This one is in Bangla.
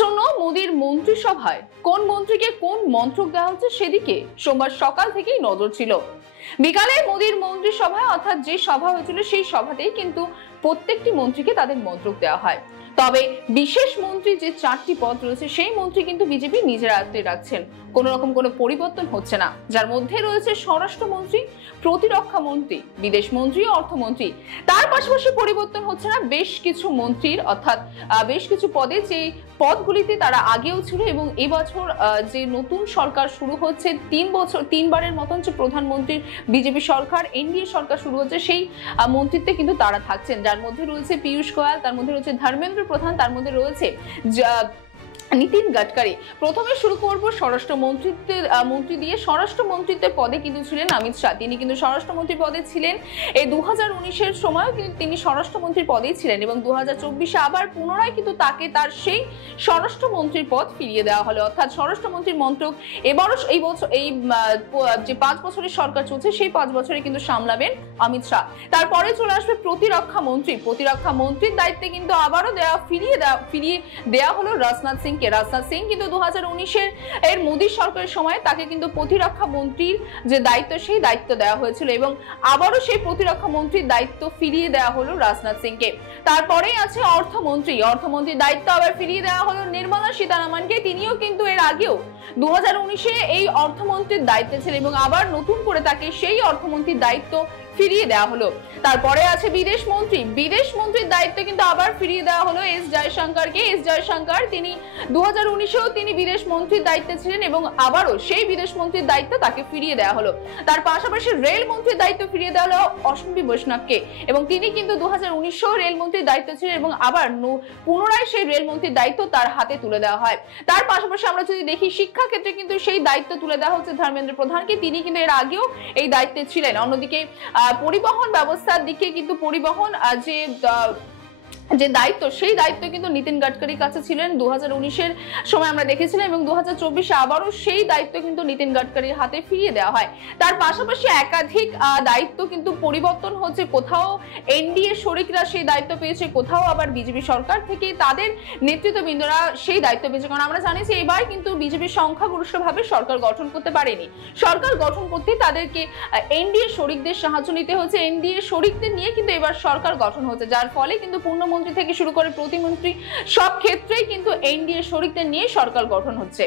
জন্য মোদীর মন্ত্রিসভায় কোন মন্ত্রীকে কোন মন্ত্রক দেওয়া হচ্ছে সেদিকে সোমবার সকাল থেকেই নজর ছিল। বিকালে মোদীর মন্ত্রিসভায় অর্থাৎ যে সভা হয়েছিল সেই সভাতেই কিন্তু প্রত্যেকটি মন্ত্রীকে তাদের মন্ত্রক দেওয়া হয়। তবে বিশেষ মন্ত্রী যে 4টি পদ রয়েছে সেই মন্ত্রী কিন্তু বিজেপি নিজের আয়ত্তে রাখছেন, কোনো রকম কোনো পরিবর্তন হচ্ছে না। যার মধ্যে রয়েছে স্বরাষ্ট্রমন্ত্রী, প্রতিরক্ষা মন্ত্রী, বিদেশ মন্ত্রী ও অর্থমন্ত্রী। তার পাশাপাশি পরিবর্তন হচ্ছে না বেশ কিছু মন্ত্রীর, অর্থাৎ বেশ কিছু পদে যে পদগুলিতে তারা আগেও ছিল এবং এবছর যে নতুন সরকার শুরু হচ্ছে 3বারের মতন যে প্রধানমন্ত্রীর বিজেপি সরকার এনডিএ সরকার শুরু হচ্ছে সেই মন্ত্রিত্বে কিন্তু তারা থাকছেন। যার মধ্যে রয়েছে পীযূষ গোয়াল, তার মধ্যে রয়েছে ধর্মেন্দ্র প্রধান, তার মধ্যে রয়েছে নীতিন গাডকারি। প্রথমে শুরু করব মন্ত্রী দিয়ে। স্বরাষ্ট্রমন্ত্রীত্বের পদে কিন্তু ছিলেন অমিত শাহ। তিনি কিন্তু স্বরাষ্ট্রমন্ত্রী পদে ছিলেন। এই 2019-এর সময়ও কিন্তু তিনি স্বরাষ্ট্রমন্ত্রীর পদেই ছিলেন এবং 2024-এ আবার পুনরায় কিন্তু তাকে তার সেই স্বরাষ্ট্রমন্ত্রীর পদ ফিরিয়ে দেওয়া হলো। অর্থাৎ স্বরাষ্ট্রমন্ত্রীর মন্ত্রক এবারও এই বছর যে 5 বছরের সরকার চলছে সেই 5 বছরে কিন্তু সামলাবেন অমিত শাহ। তারপরে চলে আসবে প্রতিরক্ষা মন্ত্রী। প্রতিরক্ষা মন্ত্রীর দায়িত্বে কিন্তু আবারও ফিরিয়ে দেওয়া হলো রাজনাথ সিং। রাজনাথ সিং কিন্তু 2019-এর মোদী সরকারের সময় তাকে কিন্তু প্রতিরক্ষা মন্ত্রীর যে দায়িত্ব সেই দায়িত্ব দেওয়া হয়েছিল এবং আবারও সেই প্রতিরক্ষা মন্ত্রীর দায়িত্ব ফিরিয়ে দেওয়া হলো রাজনাথ সিংকে। তারপরেই আছে অর্থমন্ত্রীর দায়িত্ব আবার ফিরিয়ে দেওয়া হলো নির্মলা সীতারামনকে। তিনিও কিন্তু এর আগেও 2019-এ এই অর্থমন্ত্রীর দায়িত্বে ছিলেন এবং আবার নতুন করে তাকে সেই অর্থমন্ত্রীর দায়িত্ব ফিরিয়ে দেওয়া হলো। তারপরে আছে বিদেশ মন্ত্রীর দায়িত্ব কিন্তু আবার ফিরিয়ে দেওয়া হলো এস জয়শঙ্কর। তিনি 2019-এও তিনি বিদেশ মন্ত্রীর দায়িত্বে ছিলেন এবং আবারও সেই বিদেশ মন্ত্রীর দায়িত্ব তাকে ফিরিয়ে দেওয়া হলো। তার পাশাপাশি রেল মন্ত্রীর দায়িত্ব ফিরিয়ে দেওয়া হলো অশ্বিনী বৈষ্ণবকে এবং তিনি কিন্তু 2019-এও রেল মন্ত্রীর দায়িত্ব ছিলেন এবং আবার পুনরায় সেই রেল মন্ত্রীর দায়িত্ব তার হাতে তুলে দেওয়া হয়। তার পাশাপাশি আমরা যদি দেখি শিক্ষা ক্ষেত্রে কিন্তু সেই দায়িত্ব তুলে দেওয়া হচ্ছে ধর্মেন্দ্র প্রধানকে। তিনি কিন্তু এর আগেও এই দায়িত্বে ছিলেন। অন্যদিকে পরিবহন ব্যবস্থার দিকে কিন্তু পরিবহন যে দায়িত্ব সেই দায়িত্ব কিন্তু নীতিন গাডকারির কাছে ছিলেন 2019-এর সময় আমরা দেখেছিলাম এবং 2024-এ আবারও সেই দায়িত্ব কিন্তু নীতিন গাডকারির হাতে ফিরিয়ে দেওয়া হয়। তার পাশাপাশি একাধিক দায়িত্ব কিন্তু পরিবর্তন হচ্ছে। কোথাও এনডিএ শরিকরা সেই দায়িত্ব পেয়েছে, কোথাও আবার বিজেপি সরকার থেকে তাদের নেতৃত্ববৃন্দরা সেই দায়িত্ব পেয়েছে। কারণ আমরা জানি যে এবার কিন্তু বিজেপি সংখ্যাগরিষ্ঠভাবে সরকার গঠন করতে পারেনি। সরকার গঠন করতে তাদেরকে এনডিএ শরিকদের সাহায্য নিতে হচ্ছে। এনডিএ শরিকদের নিয়ে কিন্তু এবার সরকার গঠন হচ্ছে, যার ফলে কিন্তু পূর্ণমন্ত্রী থেকে শুরু করে প্রতিমন্ত্রী সব ক্ষেত্রেই কিন্তু এনডিএ শরিকদের নিয়ে সরকার গঠন হচ্ছে।